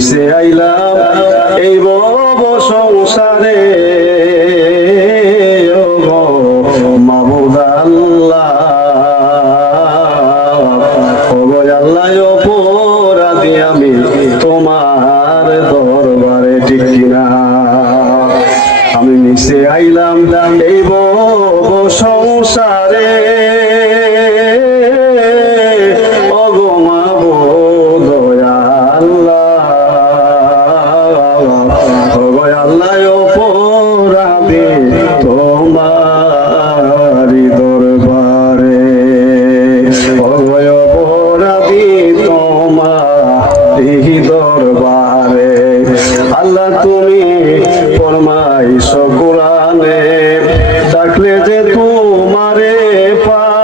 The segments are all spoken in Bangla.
মিশে আইলাম এই ভব সংসারে ও গো মাবুদ আল্লাহ, ও গো আল্লাহ অপরাধী আমি তোমার দরবারে, ঠিক কিনা? আমি মিশে আইলাম এই ভব সংসারে ও গো মাবুদ আল্লাহ, ও গো আল্লাহ অপরাধী তোমারি দরবারে, ও গো অপরাধী তোমারি দরবারে। আল্লাহ তুমি ফরমাইছো কোরআনে, ডাকলে যে তোমারে পায়,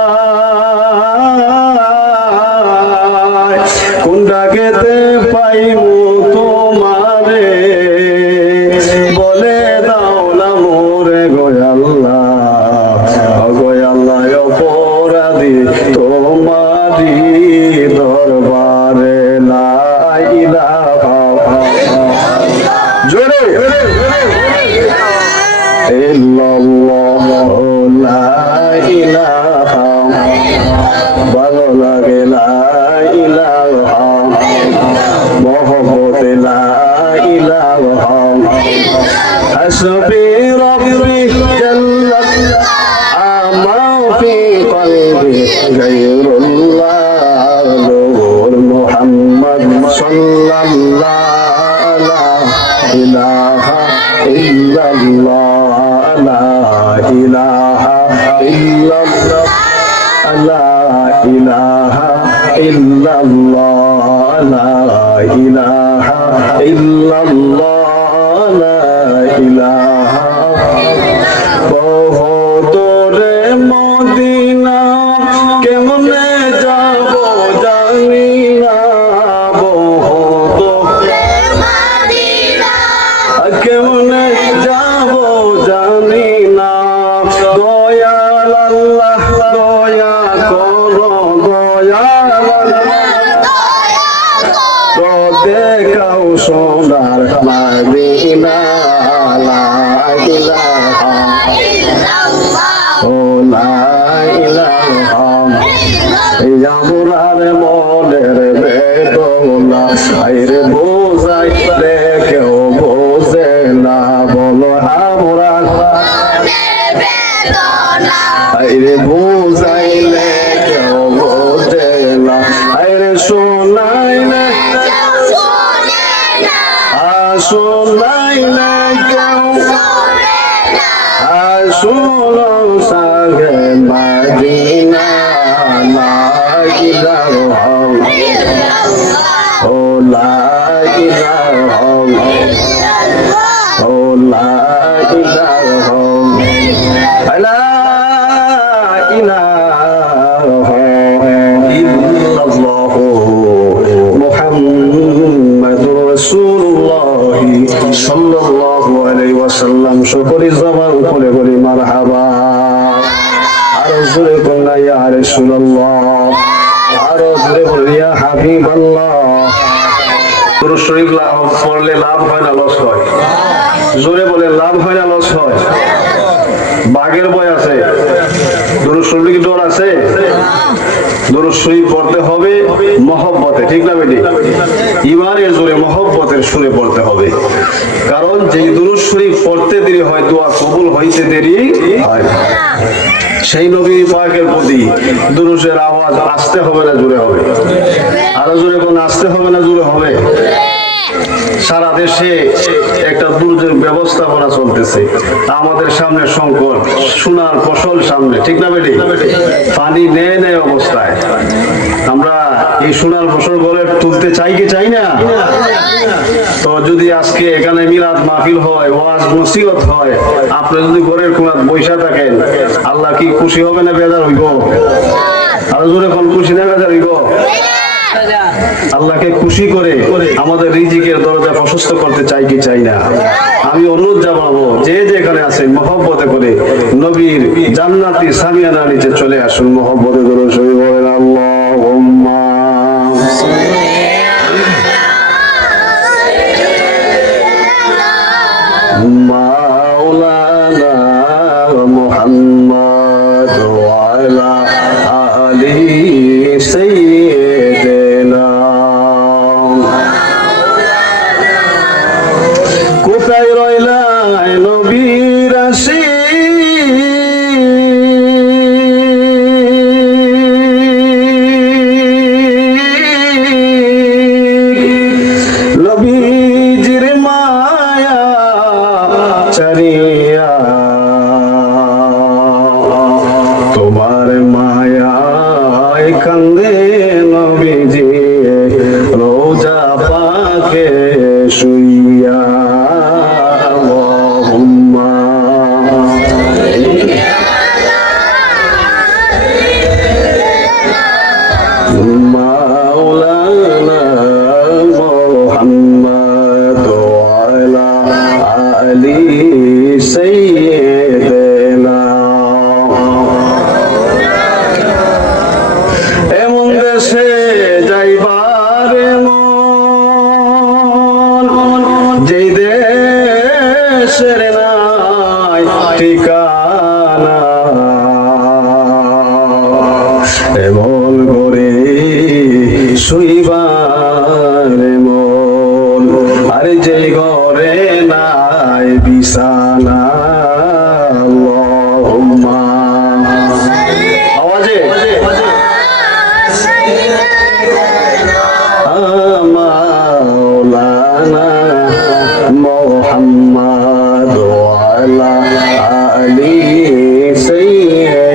কোন ডাকেতে পাইমু তোমারে, বলে দাও না মোরে গো আল্লাহ, গো আল্লাহ অপরাধী তোমারি দরবারে। লা ইলাহা জোরে ইল্লাল্লাহ, লা ইলাহা, ভালো লাগে লা ইলাহা, মহব্বতে লা ইলাহা, হাসবি রব্বি জাল্লাত আমা ফি কলবি গায়রুল্লাহ, নূর মুহাম্মদ সাল্লাল্লাহু লা ইলাহা ইল্লাল্লাহ, লা ইলাহা ইল্লাল্লাহ, লা ইলাহা ইল্লাল্লাহ, লা ইলাহা ইল্লাল্লাহ, লা ইলাহা। বহুদূরে মদিনা কেমনে যাব জানি না, বহুদূরে মদিনা কেমনে যাব জানি না, দয়াল আল্লাহ দয়া করো, দয়াল তো দেখাও সোনার মদিনা, লা ইলাহা ও লা ইলাহা, আমরার মনের বেদনা আইরে বোঝাইলে কেউ বোঝে না, বলো আমরার আইরে বোঝাইলে কেউ বোঝে না, আইরে শোনাইলে শোনাইলে কেউ শোনো সাগে মদিনা, লা ইলাহা ও লা ইলাহা ও লা ইলাহা, লা ইলাহা ইল্লাল্লাহ মুহাম্মাদুর রাসূলুল্লাহ সাল্লাল্লাহু আলাইহি ওয়াসাল্লাম। সকলে জবান করে বলি মারহাবা, আরো জোরে বলনা ইয়া রাসূলুল্লাহ, আরো জোরে বলি ইয়া হাবিবাল্লাহ। দুরূদ শরীফ পড়লে লাভ হয় না লস হয়? জোরে বলে লাভ হয় না লস হয়? বাঘের ভয় আছে, দুরূদ শরীফে কি ডর আছে? দুরূদ শরীফ পড়তে হবে মহব্বতে, ঠিক না বেটি? ঈমানের জোরে মহব্বতের সুরে পড়তে হবে, কারণ যেই দুরূদ শরীফ পড়তে দেরি হয় দোয়া কবুল হইতে দেরি হয়। সেই নবী পাকের প্রতি দুরূদের আওয়াজ আসতে হবে না জোরে হবে? আরো জোরে কোন আসতে হবে না জোরে হবে? সারা দেশে একটা দুর্যোগ ব্যবস্থাপনা চলতেছে, আমাদের সামনে সংকট, সোনার ফসল সামনে, ঠিক না বেটি? পানি নেই নেই অবস্থায় আমরা এই সোনার ফসল গড়ে তুলতে চাই কি চাই না? তো যদি আজকে এখানে মিলাদ মাহফিল হয়, ওয়াজ নসিহত হয়, আপনি যদি ঘরের কোণায় বসে থাকেন, আল্লাহ কি খুশি হবে না বেজার হইব? আরো জোরে কোন খুশি না বেজার হইব? আল্লাহকে খুশি করে আমাদের রিজিকের দরজা প্রশস্ত করতে চাই কি চাই না? আমি অনুরোধ জানাবো যে যেখানে আছেন মহব্বতে করে নবীর জান্নাতি সামিয়ানা নিচে চলে আসুন, মহব্বতে করে সহি বলেন আল্লাহুম্মা নবীজির মায়া চারিয়া তোমার মায়ায় কান্দে নবীজি রোজা পাকে শুইয়া আল্লাহুম্মা মাওলানা মুহাম্মদ ওয়ালা আলি সাইয়্যিদিনা এমন দেশে যাইবার মন যেই দেশের নাই ঠিকানা এমন করে শুইবার মন আর যে ঘরে নাই বিছানা আল্লাহুম্মা আওয়াজে মাওলানা মুহাম্মদ ওয়া আলা আলি সাইয়্যিদিনা